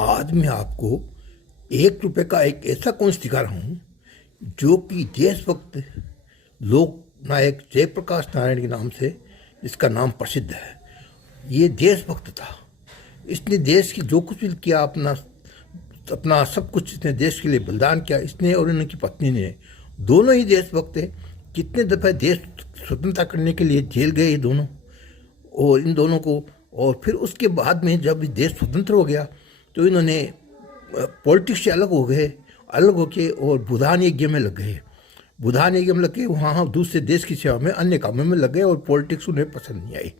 आज मैं आपको 1 रुपये का एक ऐसा कॉइन्स दिखा रहा हूँ जो कि देशभक्त लोक नायक जयप्रकाश नारायण के नाम से इसका नाम प्रसिद्ध है। ये देशभक्त था। इसने देश की जो कुछ भी किया, अपना अपना सब कुछ इसने देश के लिए बलिदान किया। इसने और इनकी पत्नी ने, दोनों ही देशभक्त थे। कितने दफ़े देश स्वतंत्रता करने के लिए जेल गए ये दोनों, और इन दोनों को, और फिर उसके बाद में जब देश स्वतंत्र हो गया तो इन्होंने पॉलिटिक्स से अलग होके और बुधान यज्ञ में लग गए। बुधान यज्ञ में लग के वहाँ दूसरे देश की सेवा में, अन्य कामों में लग गए, और पॉलिटिक्स उन्हें पसंद नहीं आई।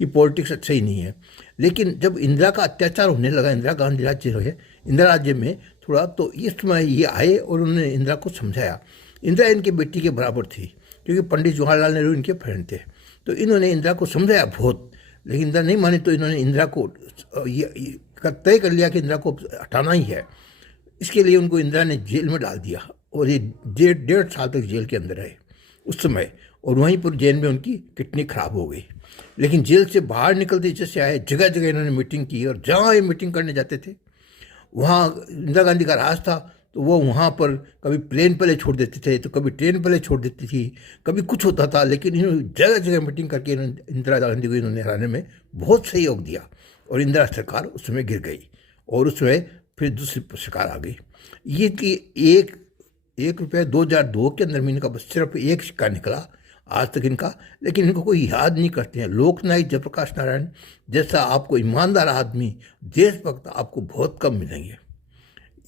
ये पॉलिटिक्स अच्छा ही नहीं है। लेकिन जब इंदिरा का अत्याचार होने लगा, इंदिरा गांधी राज्य रहे, इंदिरा राज्य में थोड़ा, तो इस समय ये आए और उन्होंने इंदिरा को समझाया। इंदिरा इनके बेटी के बराबर थी, क्योंकि पंडित जवाहरलाल नेहरू इनके फ्रेंड थे। तो इन्होंने इंदिरा को समझाया बहुत, लेकिन इंदिरा नहीं मानी। तो इन्होंने इंदिरा को ये तय कर लिया कि इंदिरा को हटाना ही है। इसके लिए उनको इंदिरा ने जेल में डाल दिया, और ये 1.5 साल तक जेल के अंदर रहे उस समय। और वहीं पर जेल में उनकी किडनी खराब हो गई। लेकिन जेल से बाहर निकलते जैसे आए, जगह जगह इन्होंने मीटिंग की, और जहाँ ये मीटिंग करने जाते थे वहाँ इंदिरा गांधी का राज था। तो वो वहाँ पर कभी प्लेन पहले छोड़ देते थे, तो कभी ट्रेन पहले छोड़ देती थी, कभी कुछ होता था। लेकिन इन्होंने जगह जगह मीटिंग करके इंदिरा गांधी को इन्होंने हराने में बहुत सहयोग दिया, और इंदिरा सरकार उस समय गिर गई, और उस समय फिर दूसरी सरकार आ गई। ये कि एक रुपये 2002 के अंदर में इनका बस सिर्फ एक सिक्का निकला आज तक इनका। लेकिन इनको कोई याद नहीं करते हैं। लोकनायक जयप्रकाश नारायण जैसा आपको ईमानदार आदमी, देशभक्त आपको बहुत कम मिलेंगे।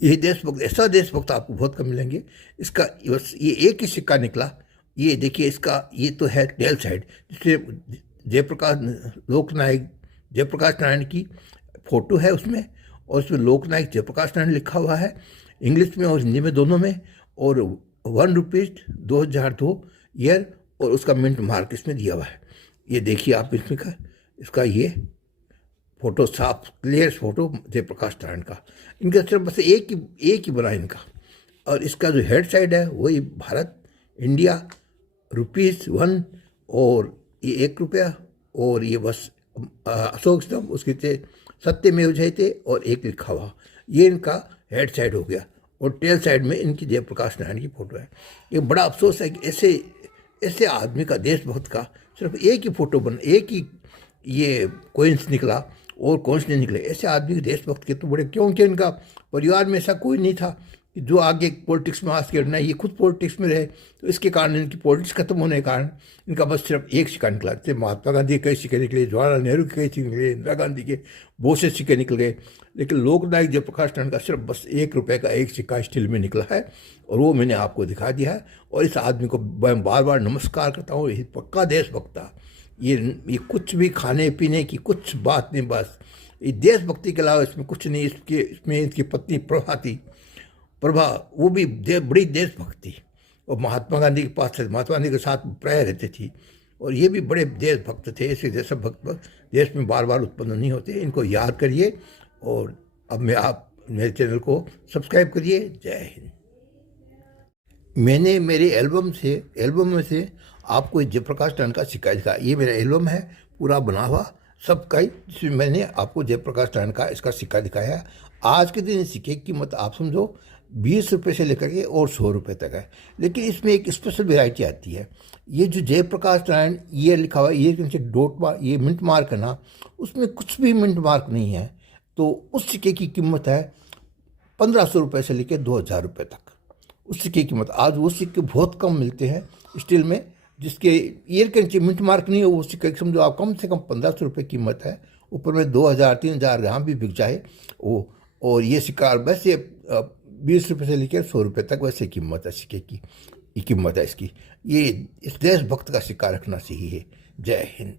ये देशभक्त, ऐसा देशभक्त आपको बहुत कम मिलेंगे। इसका बस ये एक ही सिक्का निकला। ये देखिए, इसका ये तो है टेल साइड, जिससे लोकनायक जयप्रकाश नारायण की फोटो है उसमें, और उसमें लोकनायक जयप्रकाश नारायण लिखा हुआ है, इंग्लिश में और हिंदी में, दोनों में। और 1 रुपीज़ 2002 ईयर, और उसका मिंट मार्क इसमें दिया हुआ है। ये देखिए आप इसमें का, इसका ये फोटो साफ क्लियर फोटो जयप्रकाश नारायण का। इनका सिर्फ बस एक ही बना इनका। और इसका जो हेड साइड है वही भारत, इंडिया, ₹1, और ये 1 रुपया, और ये बस अशोक स्तंभ, उसके थे सत्यमेव जयते, और एक लिखा हुआ। ये इनका हेड साइड हो गया, और टेल साइड में इनकी जयप्रकाश नारायण की फोटो है। ये बड़ा अफसोस है कि ऐसे आदमी का, देशभक्त का, सिर्फ एक ही फोटो एक ही ये कॉइन्स निकला, और कॉइन्स नहीं निकले। ऐसे आदमी के, देशभक्त के तो बड़े, क्योंकि इनका परिवार में ऐसा कोई नहीं था कि जो आगे पॉलिटिक्स में हाथ खेलना है। ये खुद पॉलिटिक्स में रहे, तो इसके कारण इनकी पॉलिटिक्स खत्म होने के कारण इनका बस सिर्फ एक सिक्का निकला। जैसे महात्मा गांधी के कई सिक्के निकले, जवाहरलाल नेहरू के कई सिक्के निकले, इंदिरा गांधी के बहुत से सिक्के निकल गए। लेकिन लोकनायक जयप्रकाश नारायण का सिर्फ बस 1 रुपये का एक सिक्का स्टील में निकला है, और वो मैंने आपको दिखा दिया है। और इस आदमी को मैं बार बार नमस्कार करता हूँ। ये पक्का देशभक्त था। ये कुछ भी खाने पीने की कुछ बात नहीं, बस ये देशभक्ति के अलावा इसमें कुछ नहीं। इसमें इसकी पत्नी प्रभा, वो भी बड़ी देशभक्त थी, और महात्मा गांधी के पास, महात्मा गांधी के साथ प्राय रहती थी, और ये भी बड़े देशभक्त थे। ऐसे देशभक्त देश में बार बार उत्पन्न नहीं होते। इनको याद करिए, और अब आप मेरे चैनल को सब्सक्राइब करिए। जय हिंद। मैंने मेरे एल्बम में से आपको जयप्रकाश नारायण का सिक्का दिखाया। ये मेरा एल्बम है पूरा बना हुआ सबका ही, जिसमें मैंने आपको जयप्रकाश नारायण का इसका सिक्का दिखाया है। आज के दिन इस सिक्के की कीमत आप समझो 20 रुपये से लेकर के और 100 रुपये तक है। लेकिन इसमें एक स्पेशल वेराइटी आती है। ये जो जयप्रकाश नारायण ये लिखा हुआ है, ये नीचे डॉट मार्क, ये मिंट मार्क है ना, उसमें कुछ भी मिंट मार्क नहीं है। तो उस सिक्के की कीमत है 1500 रुपये से लेकर 2000 रुपये तक। उस सिक्के की कीमत, आज वो सिक्के बहुत कम मिलते हैं स्टील में, जिसके ईयर के नीचे मिंट मार्क नहीं है। वो सिक्के समझो आप कम से कम 1500 रुपये कीमत है। ऊपर में 2000-3000 जहाँ भी बिक जाए वो। और ये सिक्का वैसे 20 रुपये से लेकर 100 रुपये तक वैसे कीमत है सिक्के की, कीमत है इसकी। ये इस देशभक्त का सिक्का रखना चाहिए। जय हिंद।